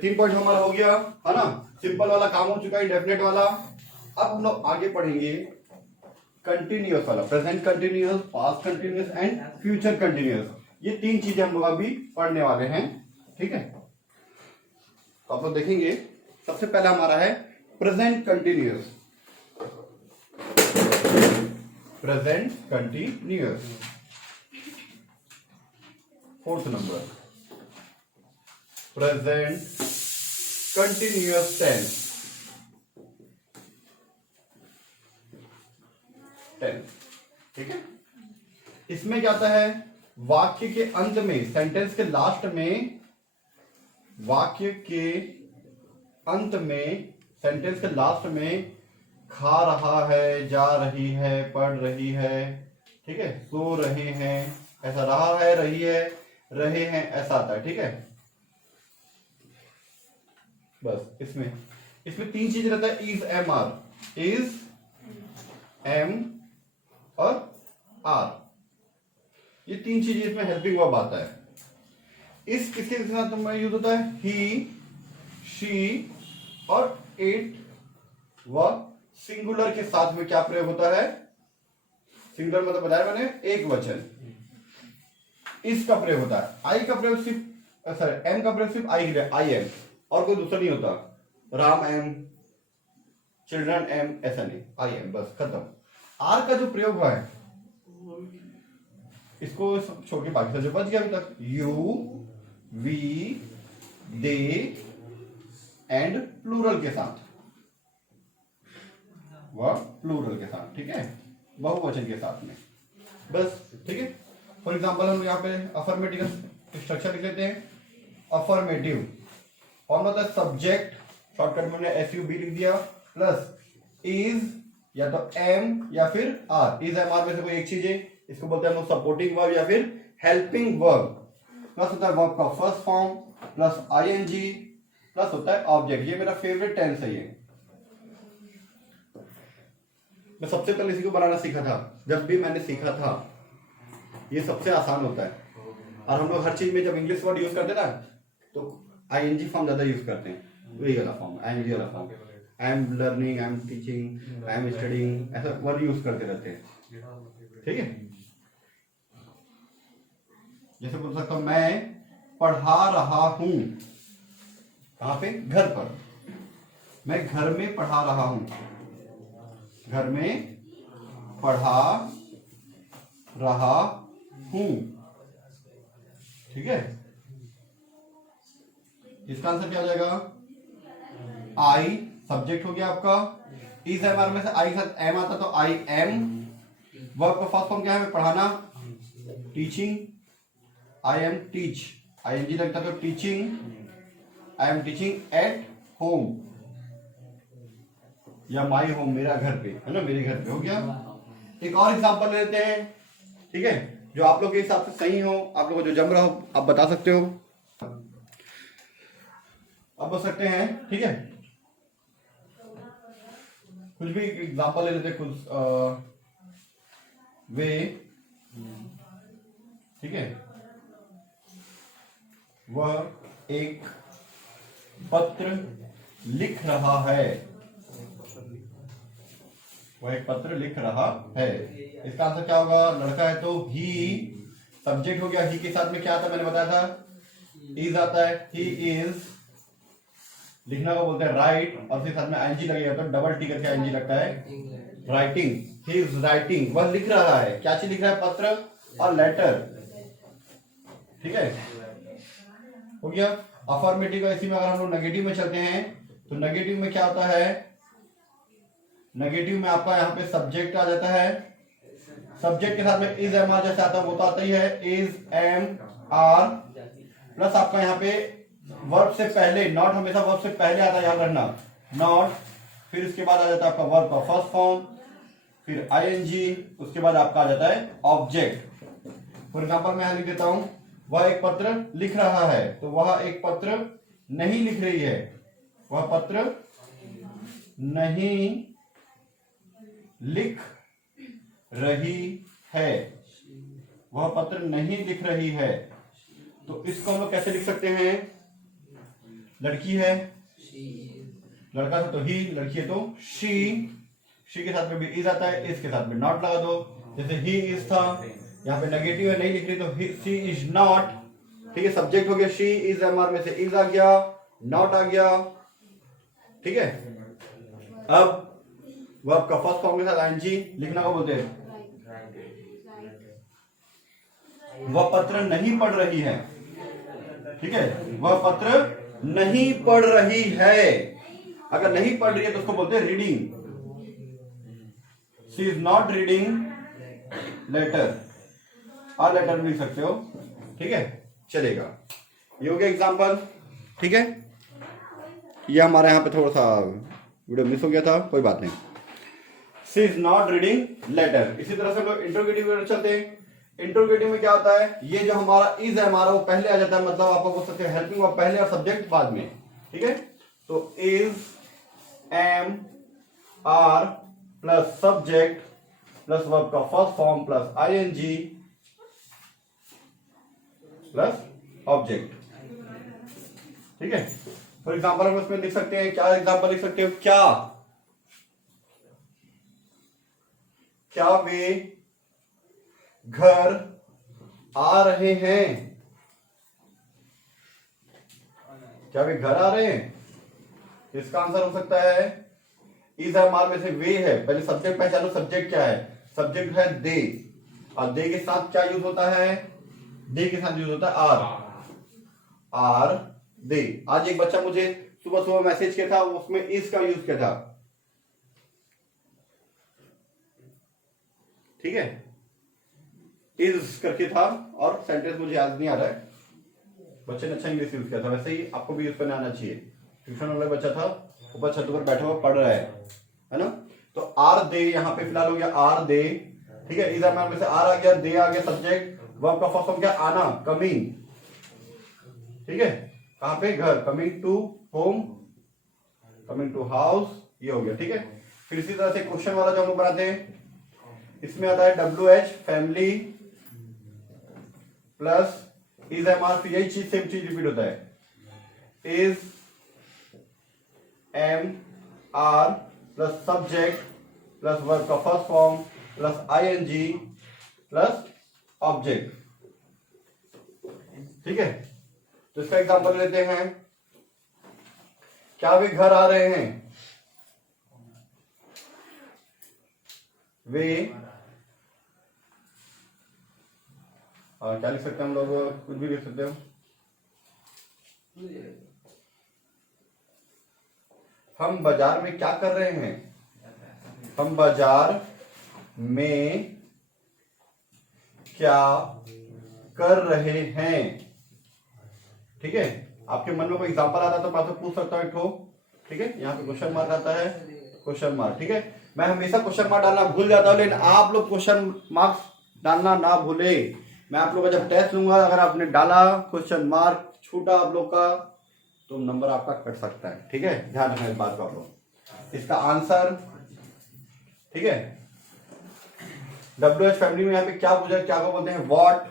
3 point हमारा हो गया है ना, सिंपल वाला काम हो चुका है, इंडेफिनेट वाला। अब हम लोग आगे पढ़ेंगे कंटिन्यूअस वाला, present continuous, past continuous and future continuous. ये 3 चीजें हम लोग अभी पढ़ने वाले हैं, ठीक है। तो आप लोग देखेंगे सबसे पहला हमारा है present continuous. Present continuous 4th number, present continuous tense. ठीक है। इसमें क्या आता है, वाक्य के अंत में, सेंटेंस के लास्ट में, वाक्य के अंत में, सेंटेंस के लास्ट में खा रहा है, जा रही है, पढ़ रही है, ठीक है, सो रहे हैं, ऐसा रहा है, रही है, रहे हैं, ऐसा आता है, ठीक है। बस इसमें 3 चीजें रहता है, is, am, are. Is, am और आर, ये 3 चीजें इसमें हेल्पिंग वर्ब आता है। इस किसी के साथ में यूज होता है, ही, शी और इट। व सिंगुलर के साथ में क्या प्रयोग होता है, सिंगुलर मतलब बताया मैंने, एक वचन। इसका प्रयोग होता है। आई का प्रयोग सिर्फ, सॉरी, एम का प्रयोग सिर्फ आई के लिए, आई एम, और कोई दूसरा नहीं होता। राम एम, चिल्ड्रन एम, ऐसा नहीं, आई एम, बस खत्म। आर का जो प्रयोग हुआ है, इसको छोड़ के बाकी सब जो बच गया अभी तक, you, we, they and plural के साथ, वह प्लूरल के साथ, ठीक है, बहुवचन के साथ में, बस, ठीक है। फॉर एग्जांपल हम यहाँ पे अफर्मेटिव स्ट्रक्चर लिख लेते हैं। अफर्मेटिव फॉर्म होता है सब्जेक्ट, शॉर्टकट में हमने SUB लिख दिया, प्लस इज या तो एम या फिर आर। इज, एम, आर में से कोई एक चीज है, इसको बोलते हैं हम लोग सपोर्टिंग वर्ब या फिर हेल्पिंग वर्ब। प्लस होता है वर्ब का first form, plus ING, plus होता है ऑब्जेक्ट। ये मेरा फेवरेट टेंस है। ये मैं सबसे पहले इसी को बनाना सीखा था। जब भी मैंने सीखा था, ये सबसे आसान होता है। और हम लोग हर चीज में जब इंग्लिश वर्ड यूज करते ना, तो ING फॉर्म ज्यादा यूज करते हैं, वही वाला फॉर्म, ING वाला form. I am learning, I am teaching, I am studying, ऐसा वर्ड यूज करते रहते हैं, ठीक है। जैसे बोल सकता हूं, मैं पढ़ा रहा हूं, कहां पे, घर पर। मैं घर में पढ़ा रहा हूं, घर में पढ़ा रहा हूं, ठीक है। इसका आंसर क्या हो जाएगा, आई सब्जेक्ट हो गया आपका। इज, एम, आर में से आई साथ एम आता तो आई एम। वर्ब का फर्स्ट फॉर्म क्या है, पढ़ाना, teaching, I am teach, ING लगता तो teaching, I am teaching at home या माई होम, मेरा घर पे, है ना, मेरे घर पे, हो गया। एक और एग्जांपल लेते हैं, ठीक है, जो आप लोग के हिसाब से सही हो, आप लोगों को जो जम रहा हो आप बता सकते हो, अब बता सकते हैं, ठीक है। कुछ भी एग्जांपल ले लेते हैं, कुछ वे, ठीक है, वह एक पत्र लिख रहा है, वह एक पत्र लिख रहा है। इसका आंसर क्या होगा, लड़का है तो ही सब्जेक्ट हो गया। ही के साथ में क्या आता है, मैंने बताया था, इज आता है। ही इज, लिखना को बोलते हैं राइट, और फिर साथ में ING लगेगा तो डबल टी करके ING लगता है, राइटिंग। ही इज राइटिंग, वह लिख रहा है, क्या चीज लिख रहा है, पत्र और लेटर, ठीक है, हो गया। अफर्मेटिव का इसी में अगर हम लोग नेगेटिव में चलते हैं, तो नेगेटिव में क्या होता है, नेगेटिव में आपका यहाँ पे सब्जेक्ट आ जाता है। सब्जेक्ट के साथ में इज, एम, आर जैसे आता है वो तो आता ही है, इज, एम, आर, प्लस आपका यहाँ पे वर्ब से पहले, नॉट हमेशा वर्ब से पहले आता है, याद रखना, नॉट, फिर इसके बाद आ जाता है आपका वर्ब का फर्स्ट फॉर्म, फिर ING, उसके बाद आपका आ जाता है ऑब्जेक्ट। फॉर एग्जांपल मैं यहां लिख देता हूं, वह एक पत्र लिख रहा है, तो वह एक पत्र नहीं लिख रही है, वह पत्र नहीं लिख रही है, वह पत्र नहीं लिख रही है। तो इसको हम लोग कैसे लिख सकते हैं, लड़की है, लड़का था तो ही, लड़की है तो शी के साथ में भी इज आता है, इसके साथ में नॉट लगा दो। जैसे ही इज था, यहाँ पे नेगेटिव है नहीं लिख रही तो शी इज नॉट, ठीक है। सब्जेक्ट हो गया शी इज, एमआर में से इज आ गया, नॉट आ गया, ठीक है। अब वर्ब का फर्स्ट फॉर्म के साथ आईएनजी लिखना को बोलते हैं। वह पत्र नहीं पढ़ रही है, ठीक है, वह पत्र नहीं पढ़ रही है। अगर नहीं पढ़ रही है तो उसको बोलते हैं reading. She is not reading letter, और लेटर भी लिख सकते हो, ठीक है, चलेगा। ये हो गया एग्जाम्पल, ठीक है। ये हमारे यहाँ पे थोड़ा सा वीडियो मिस हो गया था, कोई बात नहीं। She is not reading letter. इसी तरह से हम लोग इंट्रोगेटिव में चलते हैं। इंट्रोगेटिव में क्या होता है, ये जो हमारा इज है हमारा वो पहले आ जाता है, मतलब आप बोल सकते हैं हेल्पिंग वर्ब पहले और सब्जेक्ट बाद में, ठीक है। तो is, am, are plus subject plus verb का first form plus ING plus object, ठीक है। फॉर एग्जाम्पल हम इसमें लिख सकते हैं, क्या एग्जाम्पल लिख सकते हो, क्या वे घर आ रहे हैं, क्या वे घर आ रहे हैं। इसका आंसर हो सकता है इज एमआर में से वे है, पहले सब्जेक्ट पहचानो, सब्जेक्ट क्या है, सब्जेक्ट है दे, और दे के साथ क्या यूज होता है, दे के साथ यूज होता है आर दे। आज एक बच्चा मुझे सुबह सुबह मैसेज किया था, उसमें इज का यूज किया था, ठीक है, इज करके था, और सेंटेंस मुझे याद नहीं आ रहा है। बच्चे ने अच्छा इंग्लिश यूज किया था, वैसे ही आपको भी यूज करना आना चाहिए। ट्यूशन वाला बच्चा था, ऊपर छत पर बैठा हुआ पढ़ रहा है ना। तो आर दे यहाँ पे फिलहाल हो गया आर दे, ठीक है। इज में से आर आ गया, दे आ गया, सब्जेक्ट, वर्ब का फर्स्ट फॉर्म क्या, आना, कमिंग, ठीक है। कहां पे, घर, coming to home, coming to house, ये हो गया, ठीक है। फिर इसी तरह से क्वेश्चन वाला जो हम लोग बनाते हैं, इसमें आता है WH family plus is am are, फिर यही चीज सेम चीज रिपीट होता है, is am are plus subject plus verb का first form plus ING plus object, ठीक है। तो इसका एग्जांपल लेते हैं, क्या वे घर आ रहे हैं, वे, और क्या लिख सकते हैं हम लोग, कुछ भी लिख सकते हो। हम बाजार में क्या कर रहे हैं, हम बाजार में क्या कर रहे हैं, ठीक है। आपके मन में कोई एग्जांपल आता है तो मैं आपसे पूछ सकता हूं एक ठो, ठीक है। यहाँ पे क्वेश्चन मार्क आता है, क्वेश्चन मार्क, ठीक है। मैं हमेशा क्वेश्चन मार्क डालना भूल जाता हूं, लेकिन आप लोग क्वेश्चन मार्क्स डालना ना भूले। मैं आप लोग का जब टेस्ट लूंगा, अगर आपने डाला क्वेश्चन मार्क छूटा आप लोग का, तो नंबर आपका कट सकता है, ठीक है। ध्यान रखना इस बात को आप लोग। इसका आंसर, ठीक है, WH फैमिली में यहाँ पे क्या पूछा, क्या को बोलते हैं, व्हाट,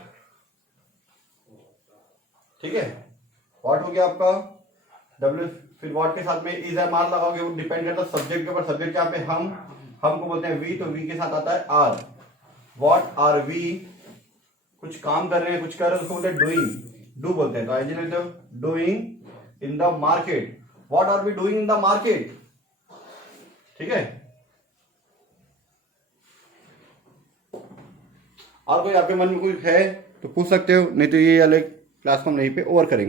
ठीक है। व्हाट हो गया आपका W, फिर व्हाट के साथ में इज एम आर लगाओगे, वो डिपेंड करता है सब्जेक्ट के ऊपर। सब्जेक्ट यहाँ पे हम को बोलते हैं वी, तो वी के साथ आता है आर। व्हाट आर वी, कुछ काम कर रहे हैं, कुछ कर रहे हैं, उसको बोलते हैं डूइंग, डू बोलते हैं। तो आईएनजी लिखते हो, doing in the market, what are we doing in the market, ठीक है। और कोई आपके मन में कोई है तो पूछ सकते हो, नहीं तो ये वाले क्लास को हम यहीं पे ओवर करेंगे।